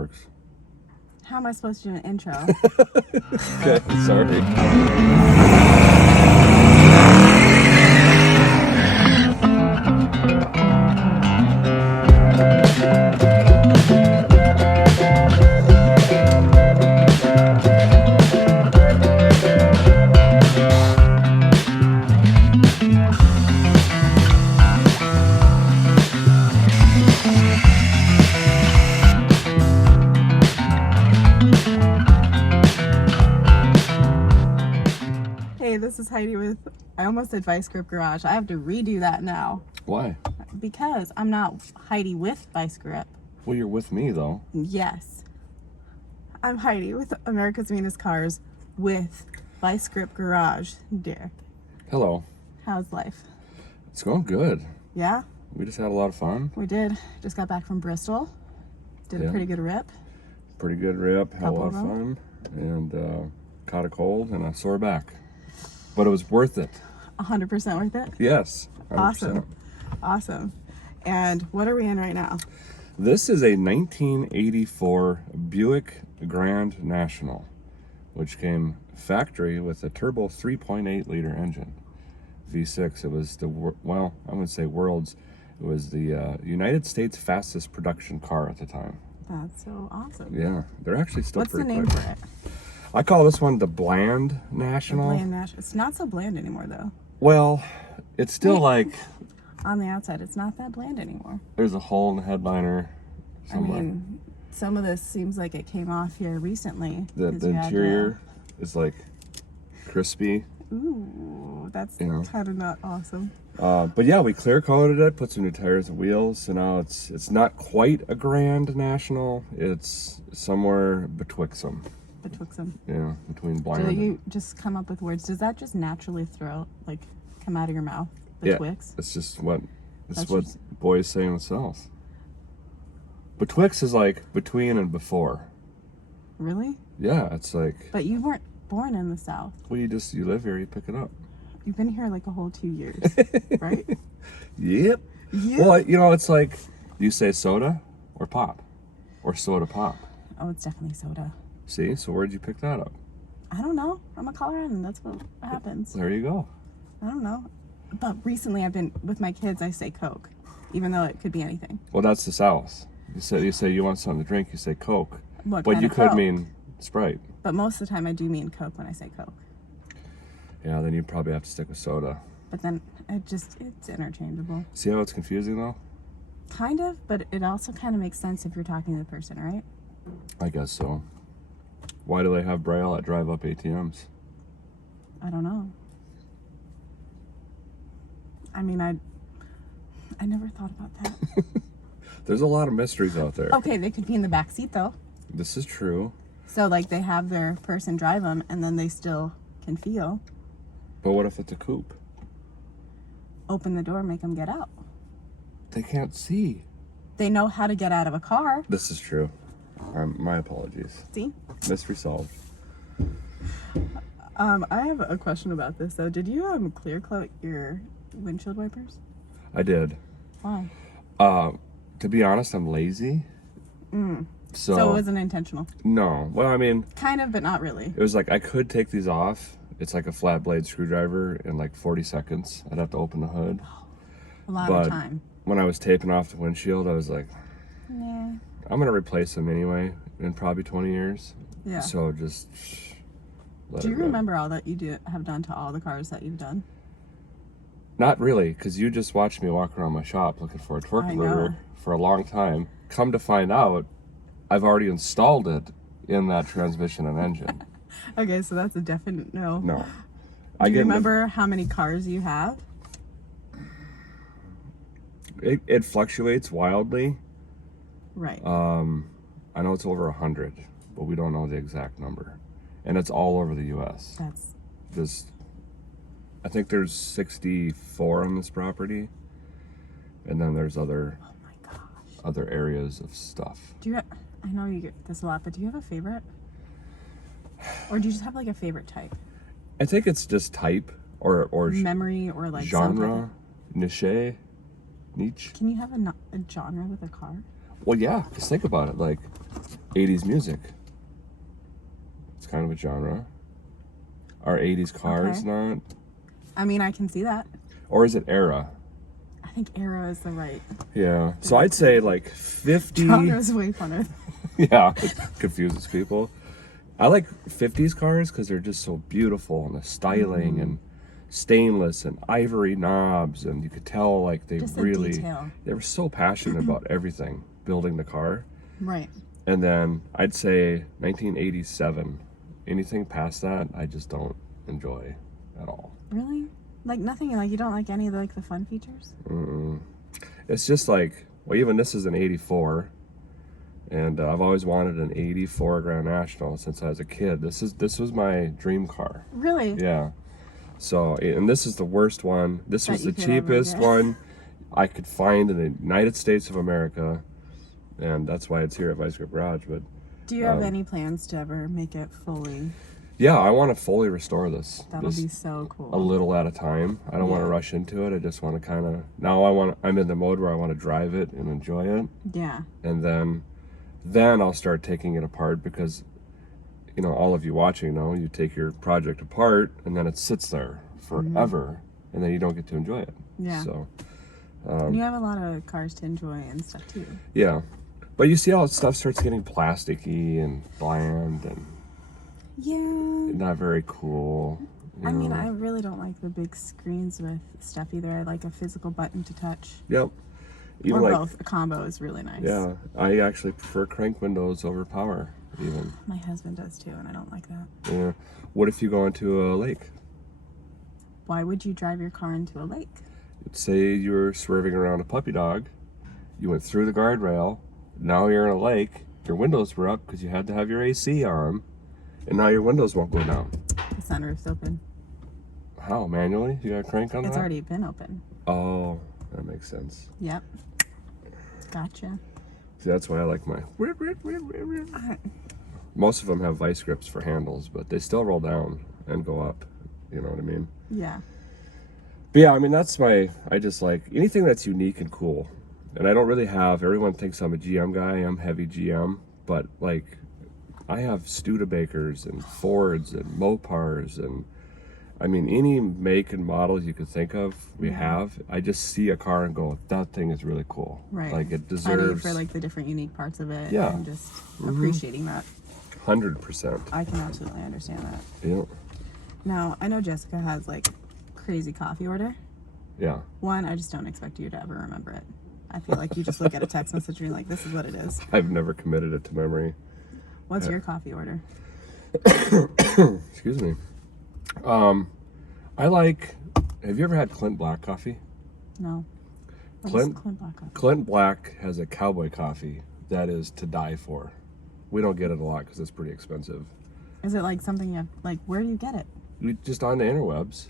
works. How am I supposed to do an intro? Okay, sorry. Hey, this is Heidi with, I almost said Vice Grip Garage. I have to redo that now. Why? Because I'm not Heidi with Vice Grip. Well, you're with me, though. Yes. I'm Heidi with America's Meanest Cars with Vice Grip Garage. Derek, Hello. how's life? It's going good. Yeah, We just had a lot of fun. we did. Just got back from Bristol. Did a Yeah. pretty good rip. Pretty good rip. Had a Couple lot of of fun. And caught a cold and a sore back. But it was worth it. 100% worth it. Yes. 100%. Awesome. Awesome. And what are we in right now? This is a 1984 Buick Grand National, which came factory with a turbo 3.8 liter engine, V6. It was the I would say world's. It was the United States fastest production car at the time. That's so awesome. Yeah, they're actually still What's the pretty name quick. for it? I call this one the Bland The National. Bland Nash. It's not so bland anymore, though. Well, it's still Wait. like On the outside, it's not that bland anymore. there's a hole in the headliner somewhere. I mean, some of this seems like it came off here recently. the 'cause you had interior is like crispy. Ooh, that's You know. kind of not awesome. But yeah, we clear coated it, put some new tires and wheels, so now it's not quite a Grand National. It's somewhere betwixt them. Betwixt them. Yeah, between Do Bland. you just come up with words? Does that just naturally come out of your mouth? Yeah, Betwixt? it's just what That's what just- boys say themselves. Betwixt is like between and before. Really? Yeah, it's like, But you weren't born in the South. well, you live here, you pick it up. You've been here like a whole 2 years, right? Yep. Yeah. Well, it's like, do you say soda or pop? Or soda pop? Oh, it's definitely soda. See, so where'd you pick that up? I don't know. I'm a Coloradan. That's what happens. There you go. I don't know. But recently I've been, with my kids, I say Coke, even though it could be anything. Well, that's the South. You say you want something to drink, you say Coke. What But kind you of could Coke? mean Sprite. But most of the time I do mean Coke when I say Coke. Yeah, then you probably have to stick with soda. But then it's interchangeable. See how it's confusing though? Kind of, but it also kind of makes sense if you're talking to the person, right? I guess so. Why do they have Braille at drive-up ATMs? I don't know. I mean, I never thought about that. There's a lot of mysteries out there. Okay, they could be in the back seat though. This is true. So like they have their person drive them and then they still can feel. But what if it's a coupe? Open the door, make them get out. They can't see. They know how to get out of a car. This is true. My apologies. See? Mystery solved. I have a question about this though. Did you clear coat your windshield wipers? I did. Why? To be honest, I'm lazy. So So it wasn't intentional. no. Well, I mean, Kind of, but not really. it was like I could take these off. It's like a flat blade screwdriver in like 40 seconds. I'd have to open the hood. A lot But of time. when I was taping off the windshield, I was like, Yeah. I'm gonna replace them anyway in probably 20 years. Yeah. So just let Do it you rip. remember all that you have done to all the cars that you've done? Not really, because you just watched me walk around my shop looking for a torque I converter know. for a long time. Come to find out, I've already installed it in that transmission and engine. Okay, so that's a definite no. No. Do you remember how many cars you have? It fluctuates wildly. Right. I know it's over 100, but we don't know the exact number. And it's all over the U.S. That's I think there's 64 on this property. And then there's oh my gosh. other areas of stuff. I know you get this a lot, but do you have a favorite? Or do you just have like a favorite type? I think it's just type or Memory or like some type genre, niche. Can you have a genre with a car? Well, yeah, just think about it. Like 80s music. It's kind of a genre. Are 80s cars Okay. not? I mean, I can see that. Or is it era? I think era is the right. Yeah. So I'd say like 50. Genre is way funner. Yeah, it confuses people. I like 50s cars because they're just so beautiful, and the styling and stainless and ivory knobs, and you could tell like they Just the really detail. they were so passionate about everything building the car. Right. And then I'd say 1987. Anything past that, I just don't enjoy at all. Really? Like nothing. Like you don't like any of the, like the fun features. It's just like, well, even this is an 84. And I've always wanted an 84 Grand National since I was a kid. This was my dream car. Really? Yeah. So, and this is the worst one. This That was the you could ever cheapest get. one I could find in the United States of America. And that's why it's here at Vice Grip Garage. But Do you have any plans to ever make it fully? yeah, I want to fully restore this. That'll Just be so cool. a little at a time. I don't want to Yeah. rush into it. I just want to kind of, now I'm in the mode where I want to drive it and enjoy it. Yeah. And then I'll start taking it apart because, you know, all of you watching know you take your project apart and then it sits there forever and then you don't get to enjoy it. Yeah. So, And you have a lot of cars to enjoy and stuff too. yeah. But you see how stuff starts getting plasticky and bland and Yeah. not very cool. you I mean, know. I really don't like the big screens with stuff either. I like a physical button to touch. Yep. Even Or like, both. A combo is really nice. yeah, I actually prefer crank windows over power even. My husband does too, and I don't like that. Yeah. What if you go into a lake? Why would you drive your car into a lake? Say you were swerving around a puppy dog, you went through the guardrail, now you're in a lake, your windows were up because you had to have your AC on, and now your windows won't go down. The sunroof's open. How? Manually? You got a crank on It's that? already been open. Oh, that makes sense. Yep. Gotcha. See, that's why I like my... Most of them have vice grips for handles, but they still roll down and go up. You know what I mean? Yeah. But yeah, I mean, I just like anything that's unique and cool. And I don't really have, everyone thinks I'm a GM guy, I'm heavy GM, but like, I have Studebakers and Fords and Mopars and, I mean, any make and model you could think of, we have. I just see a car and go, that thing is really cool. Right. Like, it Fighting deserves for like the different unique parts of it. Yeah. And just appreciating that. 100%. I can absolutely understand that. Yeah. Now, I know Jessica has like crazy coffee order. Yeah. One, I just don't expect you to ever remember it. I feel like you just look at a text message and you're like, this is what it is. I've never committed it to memory. What's your coffee order? Excuse me. I like, have you ever had Clint Black coffee? No. What is Clint? Clint Black coffee? Clint Black has a cowboy coffee that is to die for. We don't get it a lot because it's pretty expensive. Is it like something you have, like, where do you get it? We just on the interwebs.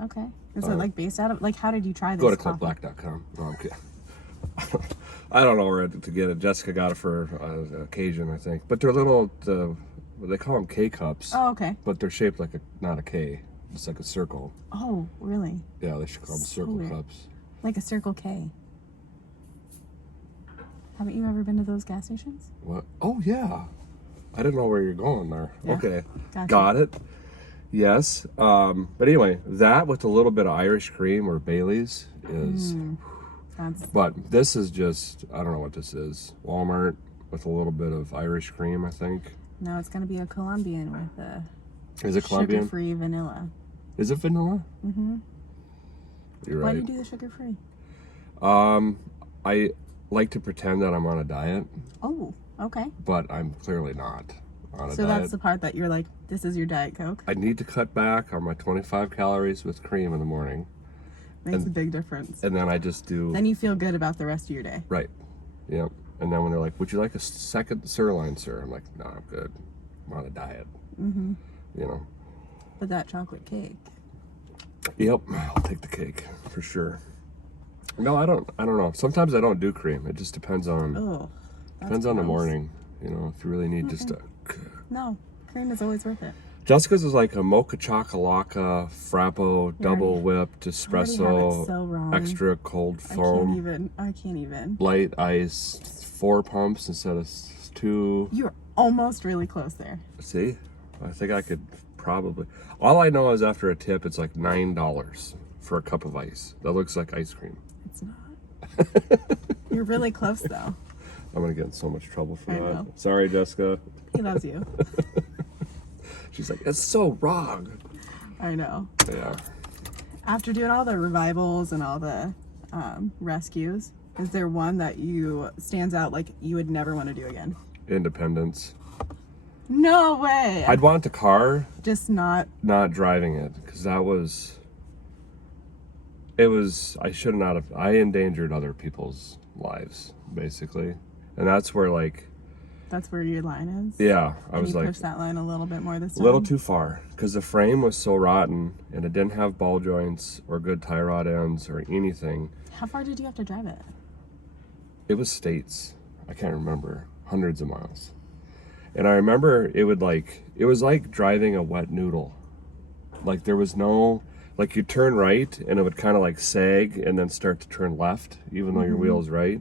Okay. Is it like based out of, like, how did you try this Go to coffee? clintblack.com. No, I'm kidding. I don't know where to get it. Jessica got it for an occasion, I think. But they're little, they call them K-cups. Oh, okay. But they're shaped like not a K. It's like a circle. Oh, really? Yeah, they should call them So circle weird. cups. Like a Circle K. Haven't you ever been to those gas stations? What? Oh, yeah. I didn't know where you're going there. Yeah. Okay. Gotcha. Got it. Yes. But anyway, that with a little bit of Irish cream or Bailey's is... That's, But this is just, I don't know what this is. Walmart with a little bit of Irish cream, I think. no, it's going to be a Colombian with a Is it Colombian? sugar-free vanilla. Is it vanilla? Mm-hmm. You're Why do right. you do the sugar-free? I like to pretend that I'm on a diet, Oh, okay. but I'm clearly not on a So diet. that's the part that you're like, this is your Diet Coke? I need to cut back on my 25 calories with cream in the morning. Makes a big difference. And then I just do... Then you feel good about the rest of your day. Right. Yep. And then when they're like, would you like a second sirloin, sir? I'm like, no, I'm good. I'm on a diet. Mm-hmm. You know? But that chocolate cake. Yep. I'll take the cake for sure. No, I don't know. Sometimes I don't do cream. It just depends on... Oh. Depends on the morning. You know, if you really need just a... No, cream is always worth it. Jessica's is like a mocha chocolate frappo double already- whipped I espresso already have it so wrong. extra cold I foam can't even. light ice 4 pumps instead of 2. You're almost really close there. See, I think I could probably. All I know is after a tip, it's like $9 for a cup of ice. That looks like ice cream. It's not. You're really close though. I'm gonna get in so much trouble for I that. know. Sorry, Jessica. He loves you. She's like, it's so wrong. I know. Yeah. After doing all the revivals and all the rescues, is there one that you stands out like you would never want to do again? Independence. No way. I'd want the car, Just not. not driving it, because it was, I should not have, I endangered other people's lives, basically. And that's where, like, That's where your line is. yeah, I And was you like, pushed that line a little bit more this a time. little too far, because the frame was so rotten, and it didn't have ball joints or good tie rod ends or anything. How far did you have to drive it? It was states. I can't remember. Hundreds of miles. And I remember it was like driving a wet noodle. Like there was no, like you turn right and it would kind of like sag and then start to turn left, even though your wheel's right.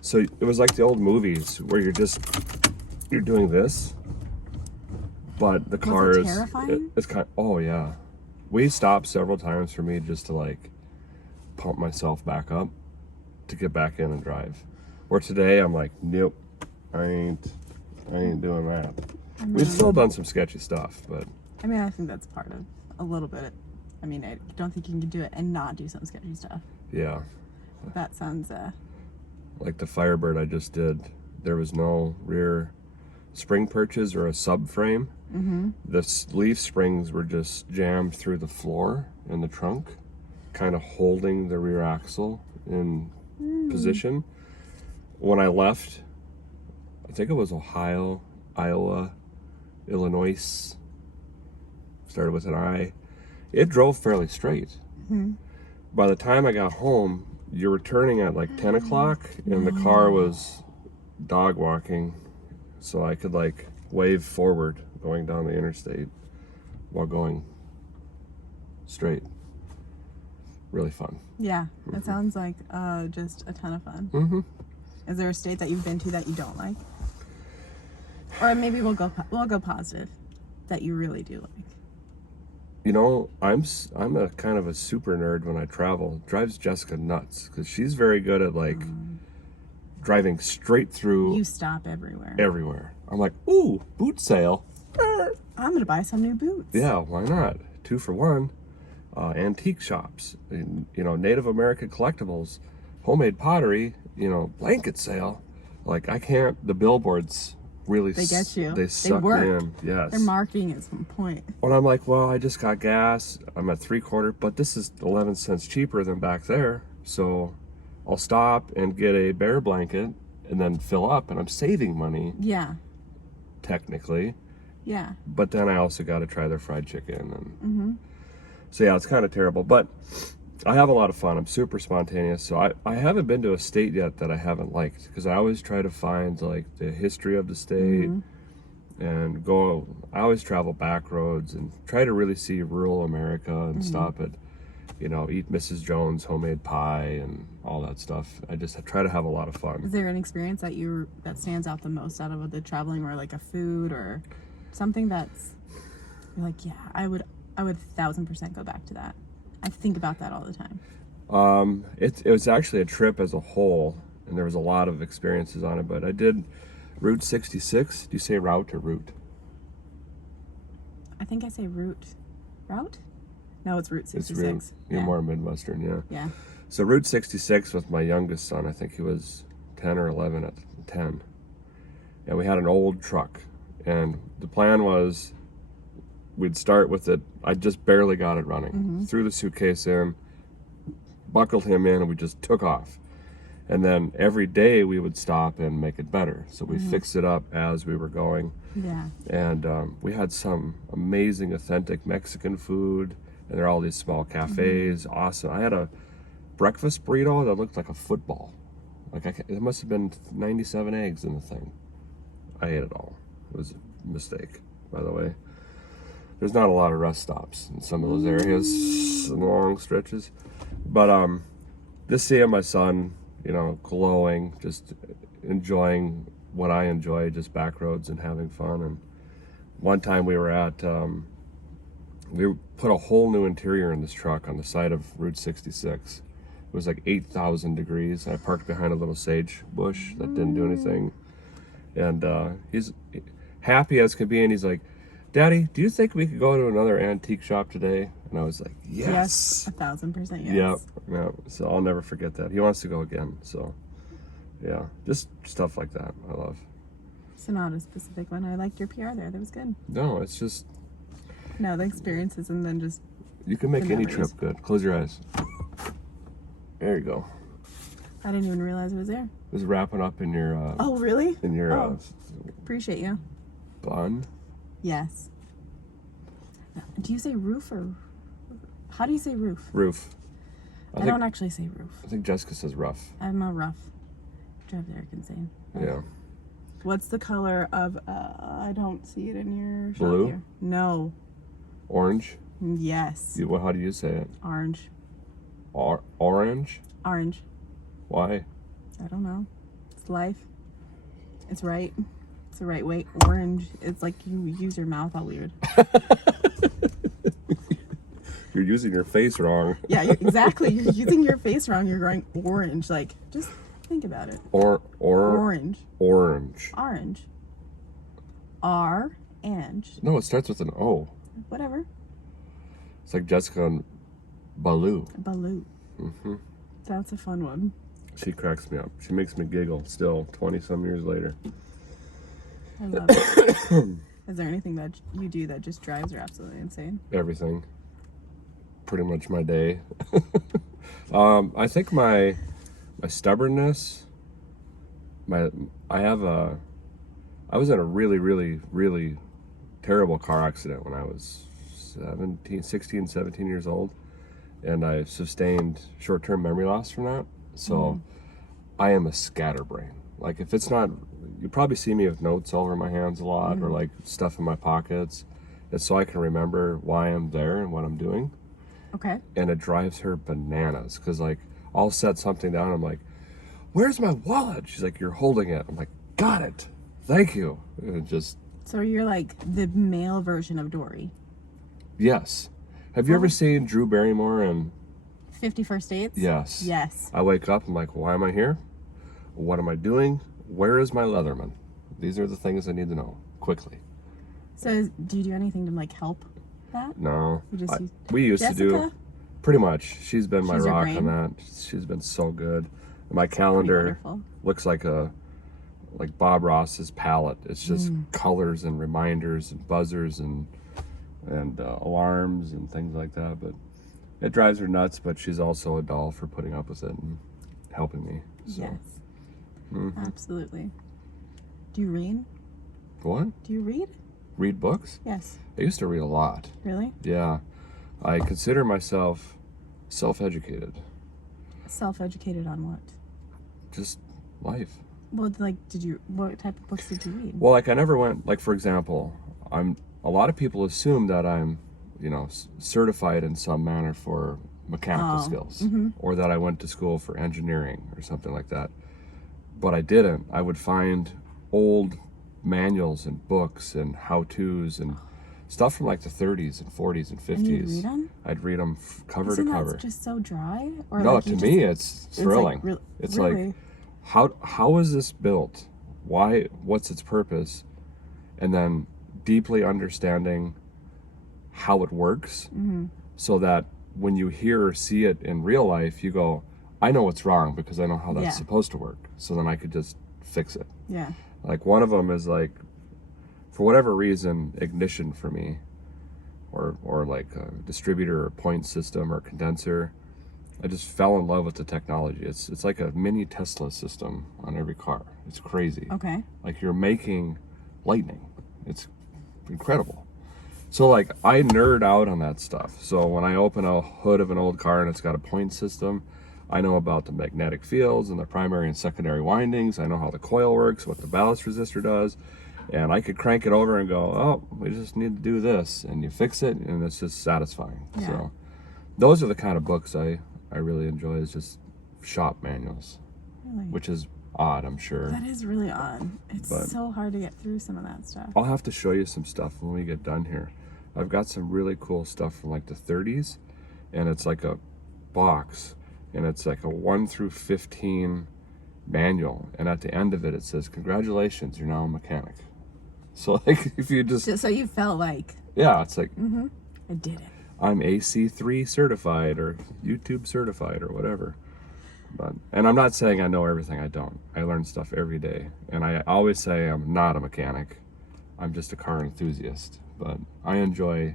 So it was like the old movies where you're doing this, but the car Was it is, terrifying? it's kind of, oh yeah. We stopped several times for me just to like pump myself back up to get back in and drive. Where today I'm like, nope, I ain't doing that. We've still done some sketchy stuff, but I mean, I think that's part of a little bit. I mean, I don't think you can do it and not do some sketchy stuff. yeah. That sounds, Like the Firebird I just did, there was no rear spring perches or a subframe. The leaf springs were just jammed through the floor in the trunk, kind of holding the rear axle in position. When I left, I think it was Ohio, Iowa, Illinois, started with an I. It drove fairly straight. By the time I got home, you were turning at like 10 o'clock and the car was dog walking, so I could like wave forward going down the interstate while going straight. Really fun. yeah, that sounds like just a ton of fun. Is there a state that you've been to that you don't like? Or maybe we'll go positive, that you really do like. You know, I'm a kind of a super nerd when I travel. It drives Jessica nuts because she's very good at like driving straight through You stop everywhere. everywhere. I'm like, ooh, boot sale. I'm gonna buy some new boots. Yeah, why not? 2 for 1. Antique shops, and, you know, Native American collectibles, homemade pottery, you know, blanket sale. Like I can't. The billboards really They get you. They They suck work. me in. Yes. Their marketing is on point. When I'm like, well, I just got gas. I'm at 3/4, but this is 11 cents cheaper than back there. So I'll stop and get a bear blanket and then fill up, and I'm saving money Yeah, technically. yeah. But then I also got to try their fried chicken, and so yeah, it's kind of terrible. But I have a lot of fun. I'm super spontaneous. So I haven't been to a state yet that I haven't liked, because I always try to find like the history of the state and go. I always travel back roads and try to really see rural America and stop at, you know, eat Mrs. Jones' homemade pie and all that stuff. I just try to have a lot of Is fun. there an experience that stands out the most out of the traveling, or like a food or something that's you're like, yeah, I would 1000% go back to that. I think about that all the time. It was actually a trip as a whole, and there was a lot of experiences on it. But I did Route 66. Do you say route or route? I think I say route. Route? No, it's Route 66. It's route. You're more Midwestern, yeah. Yeah. So Route 66 with my youngest son. I think he was 10 or 11 at 10. And we had an old truck. And the plan was we'd start with it. I just barely got it running. Threw the suitcase in, buckled him in, and we just took off. And then every day we would stop and make it better. So we fixed it up as we were going. Yeah. And we had some amazing, authentic Mexican food. And there are all these small cafes. Awesome. I had a breakfast burrito that looked like a football. Like it must have been 97 eggs in the thing. I ate it all. It was a mistake, by the way. There's not a lot of rest stops in some of those areas, long stretches. But just seeing my son, you know, glowing, just enjoying what I enjoy, just back roads and having fun. And one time we were at, we put a whole new interior in this truck on the side of Route 66. It was like 8,000 degrees. I parked behind a little sage bush that didn't do anything. And he's happy as could be, and he's like, Daddy, do you think we could go to another antique shop today? And I was like, yes. 1,000% yes. Yep. So I'll never forget that. He wants to go again. So, yeah, just stuff like that I love. So not a specific one. I liked your PR there. That was good. No, it's just... No, the experiences and then just... You can make any trip good. Close your eyes. There you go. I didn't even realize it was there. It was wrapping up in your... oh, really? In your... Appreciate you. Bun? Yes. Do you say roof or... How do you say roof? Roof. I don't actually say roof. I think Jessica says rough. I'm a rough. Drive Derek insane. Yeah. What's the color of... I don't see it in your shop Blue? here. No. Orange? Yes. How do you say it? Orange. Orange? Orange. Why? I don't know. It's life. It's right. It's the right way. Orange. It's like you use your mouth all weird. You're using your face wrong. Yeah, exactly. You're using your face wrong. You're going orange. Like, just think about it. Orange. Orange. Orange. Orange. Ange. No, it starts with an O. Whatever. It's like Jessica and Baloo. Baloo. Mm-hmm. That's a fun one. She cracks me up. She makes me giggle still, 20-some years later. I love it. Is there anything that you do that just drives her absolutely insane? Everything. Pretty much my day. I think my stubbornness, I was in a really, really, really terrible car accident when I was 16, 17 years old. And I sustained short-term memory loss from that. So I am a scatterbrain. Like, if it's not, you probably see me with notes all over my hands a lot, or like stuff in my pockets. It's so I can remember why I'm there and what I'm doing. Okay. And it drives her bananas, because like I'll set something down, I'm like, where's my wallet? She's like, you're holding it. I'm like, got it, thank you. And it just... So you're like the male version of Dory. Yes. Have you ever seen Drew Barrymore in 50 First Dates? Yes. Yes. I wake up, I'm like, why am I here? What am I doing? Where is my Leatherman? These are the things I need to know quickly. So do you do anything to like help that? No. You just we used Jessica? to do pretty much. She's been my She's your rock brain? on that. She's been so good. My calendar looks like Bob Ross's palette. It's just colors and reminders and buzzers and alarms and things like that. But it drives her nuts, but she's also a doll for putting up with it and helping me. So. Yes. Absolutely. Do you read? What? Do you read? Read books? Yes. I used to read a lot. Really? Yeah. I consider myself self-educated. Self-educated on what? Just life. Well, like, what type of books did you read? Well, like, I never went, like, for example, a lot of people assume that I'm, certified in some manner for mechanical skills, or that I went to school for engineering or something like that. But I didn't. I would find old manuals and books and how-tos and stuff from like the 30s and 40s and 50s. And you'd read them? I'd read them cover Isn't to cover. That just so dry? Or No, like to me it's thrilling. It's really? like, how is this built? Why? What's its purpose? And then deeply understanding how it works, so that when you hear or see it in real life, you go, I know what's wrong because I know how that's supposed to work. So then I could just fix it. Yeah. Like, one of them is like, for whatever reason, ignition for me, or like a distributor or point system or condenser. I just fell in love with the technology. It's like a mini Tesla system on every car. It's crazy. Okay. Like, you're making lightning. It's incredible. So like, I nerd out on that stuff. So when I open a hood of an old car and it's got a point system, I know about the magnetic fields and the primary and secondary windings. I know how the coil works, what the ballast resistor does. And I could crank it over and go, oh, we just need to do this. And you fix it, and it's just satisfying. Yeah. So those are the kind of books I really enjoy, is just shop manuals. Really? Which is odd, I'm sure. That is really odd. It's But- so hard to get through some of that stuff. I'll have to show you some stuff when we get done here. I've got some really cool stuff from like the 30s, and it's like a box, and it's like a 1 through 15 manual, and at the end of it, it says, "Congratulations, you're now a mechanic." So like, if you just So you felt like, yeah, it's like I did it. I'm AC3 certified or YouTube certified or whatever. But, and I'm not saying I know everything. I don't. I learn stuff every day, and I always say I'm not a mechanic. I'm just a car enthusiast. But I enjoy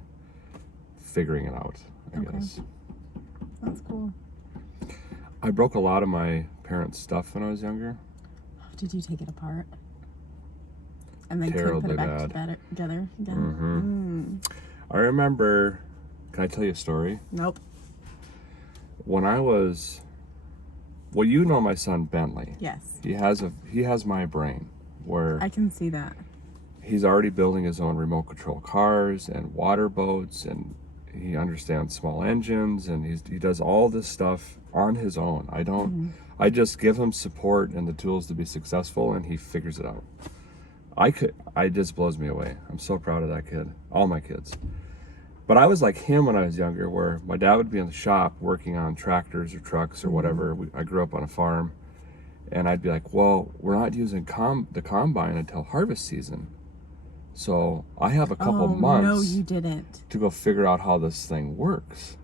figuring it out, I Okay. guess. That's cool. I broke a lot of my parents' stuff when I was younger. Did you take it apart? And then couldn't Terribly put it back bad. together again? I remember, can I tell you a story? Nope. When I was, well, you know my son Bentley. Yes. He has my brain, where I can see that. he's already building his own remote control cars and water boats, and he understands small engines, and he does all this stuff on his own. I just give him support and the tools to be successful, and he figures it out. It just blows me away. I'm so proud of that kid, all my kids. But I was like him when I was younger, where my dad would be in the shop working on tractors or trucks or whatever. I grew up on a farm, and I'd be like, well, we're not using the combine until harvest season. So I have a couple months No, you didn't. to go figure out how this thing works.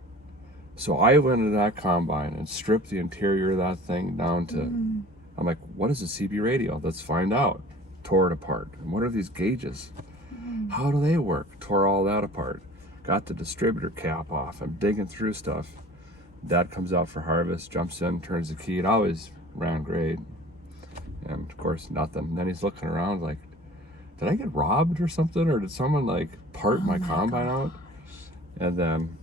So I went into that combine and stripped the interior of that thing down to, I'm like, what is a CB radio? Let's find out. Tore it apart. And what are these gauges? How do they work? Tore all that apart. Got the distributor cap off. I'm digging through stuff. Dad comes out for harvest, jumps in, turns the key. It always ran great. And of course, nothing. And then he's looking around like, did I get robbed or something? Or did someone like part my combine out? And then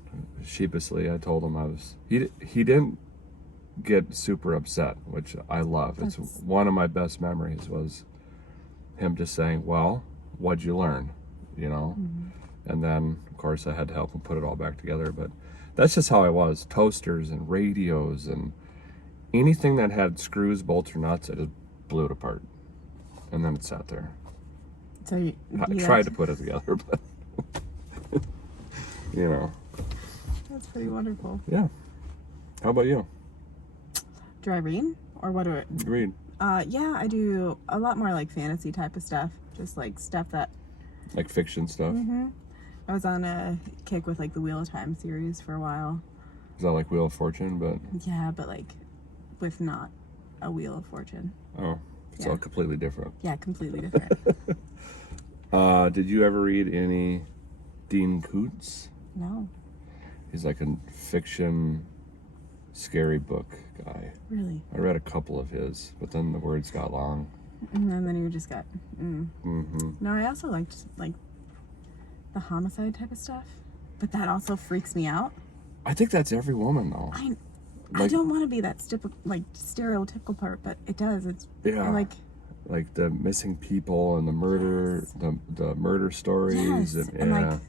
sheepishly, I told him he didn't get super upset, which I love. It's one of my best memories was him just saying, well, what'd you learn? You know? And then, of course, I had to help him put it all back together. But that's just how I was. Toasters and radios and anything that had screws, bolts, or nuts, I just blew it apart. And then it sat there. So you I tried to put it together, but, you know. That's pretty wonderful. Yeah. How about you? Do I read? Or what do I... Read. Yeah, I do a lot more like fantasy type of stuff. Just like stuff that... Like fiction stuff? I was on a kick with like the Wheel of Time series for a while. Is that like Wheel of Fortune? But Yeah, but like with not a Wheel of Fortune. oh, it's Yeah. all completely different. Yeah, completely different. Did you ever read any Dean Koontz? No, He's like a fiction, scary book guy. really. I read a couple of his, but then the words got long. And then you just got... No, I also liked like the homicide type of stuff. But that also freaks me out. I think that's every woman though. I Like- don't want to be that stereotypical part, but it does. It's Yeah. like the missing people and the murder, the murder stories, yes, and and yeah. like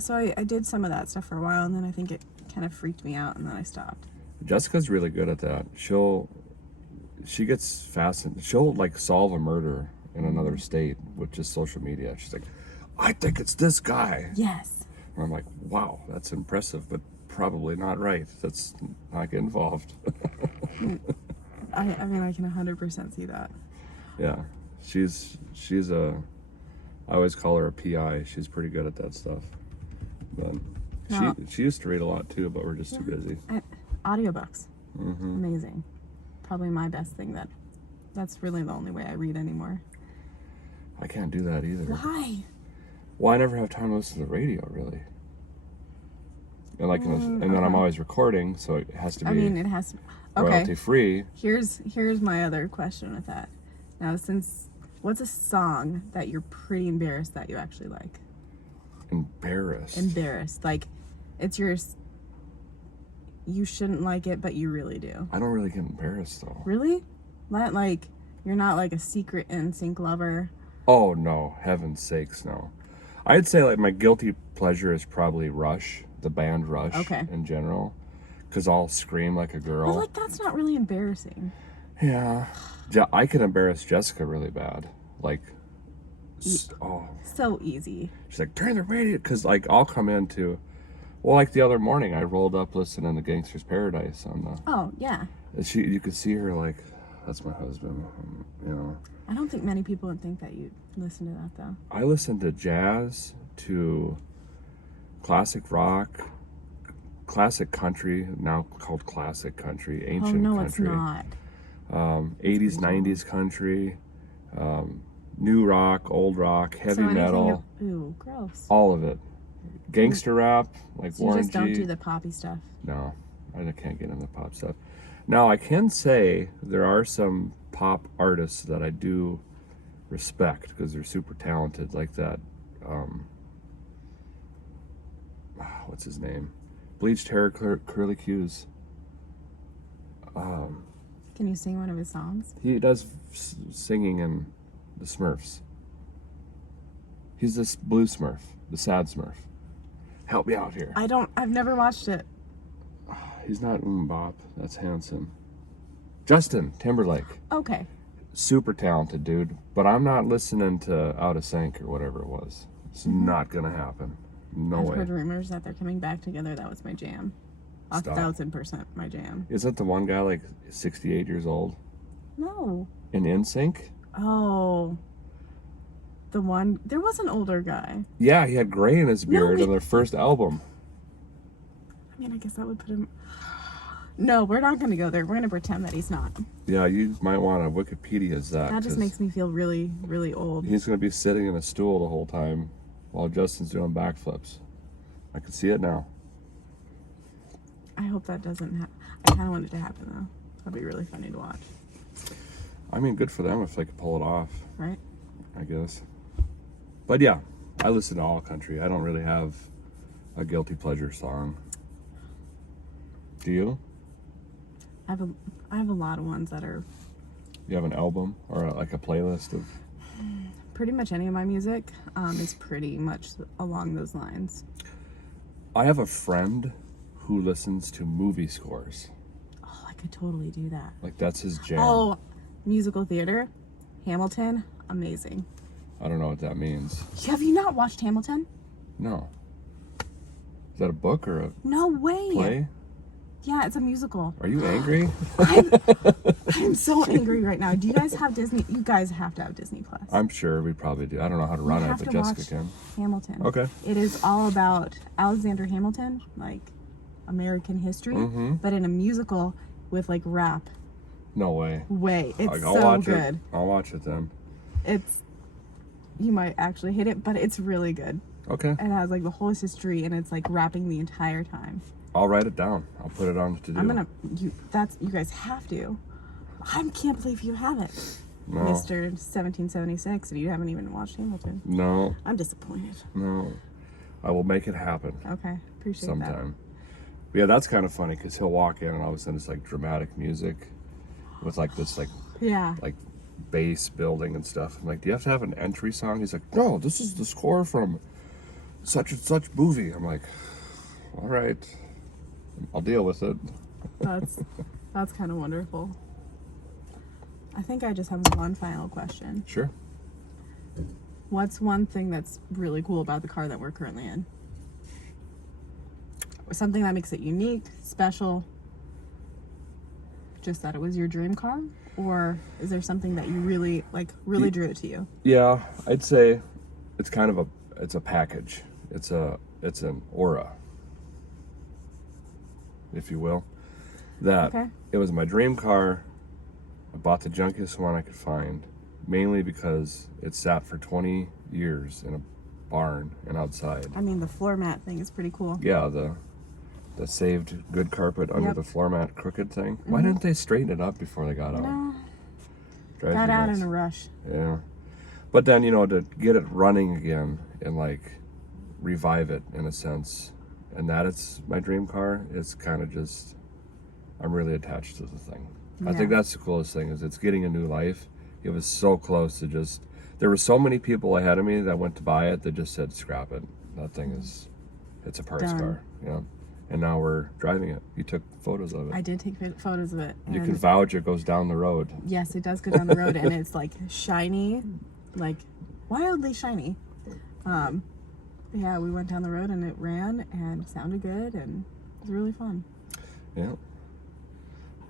so I did some of that stuff for a while, and then I think it kind of freaked me out, and then I stopped. Jessica's really good at that. She gets fascinated. She'll like solve a murder in another state with just social media. She's like, I think it's this guy. Yes. And I'm like, wow, that's impressive, but probably not right. Let's not get involved. I mean, I can 100% see that. Yeah, she's I always call her a PI. She's pretty good at that stuff. But No. she used to read a lot too, but we're just too busy. Audiobooks. Amazing. Probably my best thing. That's really the only way I read anymore. I can't do that either. Why? Well, I never have time to listen to the radio, really. And like, and then I'm okay. always recording, so it has to be I mean, it has to... Okay. royalty free. Here's my other question with that. Now, what's a song that you're pretty embarrassed that you actually like? Embarrassed. Embarrassed. Like, it's yours. You shouldn't like it, but you really do. I don't really get embarrassed though. Really? Not like, you're not like a secret NSYNC lover. Oh no, heaven's sakes, no. I'd say like my guilty pleasure is probably Rush, the band Rush. Okay. In general, because I'll scream like a girl. But like, that's not really embarrassing. Yeah, I can embarrass Jessica really bad. Like, oh, So easy. she's like, turn the radio, because like I'll come into, well, like the other morning I rolled up listening to Gangster's Paradise on the. Oh, yeah. You could see her like, that's my husband, you know. I don't think many people would think that you listen to that, though. I listen to jazz, to classic rock, classic country, now called classic country, ancient Oh, no, country. it's not. 80s, 90s country, new rock, old rock, heavy So anything metal, ooh, gross. all of it. Gangster rap, like So you Warren just don't G. do the poppy stuff. No, I can't get into pop stuff. Now, I can say there are some pop artists that I do respect because they're super talented, like that. What's his name? Bleached hair, curly cues. Can you sing one of his songs? He does singing in the Smurfs. He's this blue Smurf, the sad Smurf. Help me out here. I've never watched it. He's not Bop. That's Hanson. Justin Timberlake. Okay. Super talented dude. But I'm not listening to Out of Sync or whatever it was. It's not going to happen. No I've way. heard rumors that they're coming back together. That was my jam. Stop. 1,000% my jam. Isn't the one guy like 68 years old? No. In NSYNC? Oh. The one, there was an older guy. Yeah, he had gray in his beard he- in their first album. I mean, I guess that would put him. No, we're not going to go there. We're going to pretend that he's not. Yeah, you might want to Wikipedia's that. That just 'cause makes me feel really, really old. he's going to be sitting in a stool the whole time while Justin's doing backflips. I can see it now. I hope that doesn't happen. I kind of want it to happen, though. That'd be really funny to watch. I mean, good for them if they could pull it off, Right? I guess. But yeah, I listen to all country. I don't really have a guilty pleasure song. Do you? I have a lot of ones that are You have an album or like a playlist of? pretty much any of my music is pretty much along those lines. I have a friend who listens to movie scores. Oh, I could totally do that. Like that's his jam. Oh, musical theater, Hamilton, amazing. I don't know what that means. Have you not watched Hamilton? No. Is that a book or a No way. play? Yeah, it's a musical. Are you angry? I'm so angry right now. Do you guys have Disney? You guys have to have Disney Plus. I'm sure we probably do. I don't know how to run You it, have but to Jessica watch can. Hamilton. Okay. It is all about Alexander Hamilton, like American history, but in a musical with like rap. No way. It's Like, I'll so watch good. it. I'll watch it then. It's you might actually hate it, but it's really good. Okay. It has like the whole history, and it's like rapping the entire time. I'll write it down. I'll put it on to do. You guys have to. I can't believe you haven't, No. Mr. 1776, and you haven't even watched Hamilton. No. I'm disappointed. No. I will make it happen Okay, appreciate sometime. But yeah, that's kind of funny because he'll walk in and all of a sudden it's like dramatic music with like this like that. Yeah. bass building and stuff. I'm like, do you have to have an entry song? He's like, no, this is the score from such and such movie. I'm like, all right, I'll deal with it. That's kind of wonderful. I think I just have one final question. Sure. What's one thing that's really cool about the car that we're currently in? Or something that makes it unique, special? Just that it was your dream car? Or is there something that you really drew it to you? Yeah, I'd say it's kind of it's a package. It's an aura, if you will. That Okay. It was my dream car. I bought the junkiest one I could find, mainly because it sat for 20 years in a barn and outside. I mean, the floor mat thing is pretty cool. Yeah, the saved good carpet under Yep. the floor mat crooked thing. Why didn't they straighten it up before they got out? No, Drives got me out nuts. in a rush. Yeah. But then, to get it running again and like revive it in a sense, and that it's my dream car, it's kind of just, I'm really attached to the thing. I think Yeah. that's the coolest thing is it's getting a new life. It was so close to just, there were so many people ahead of me that went to buy it that just said, scrap it. That thing is, it's a parts Done. car. Yeah. and now we're driving it. You took photos of it. I did take photos of it. You can and vouch it goes down the road. yes, it does go down the road, and it's like shiny, like wildly shiny. Yeah, we went down the road and it ran and sounded good, and it was really fun. Yeah.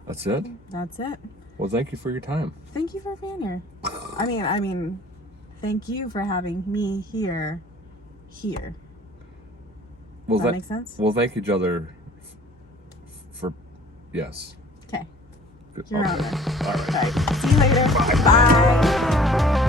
That's it? That's it. Well, thank you for your time. Thank you for being here. I mean, thank you for having me here. Well, that make sense? We'll thank each other for, yes. Okay. Good. You're Okay. on there. All right. All right. See you later. Bye.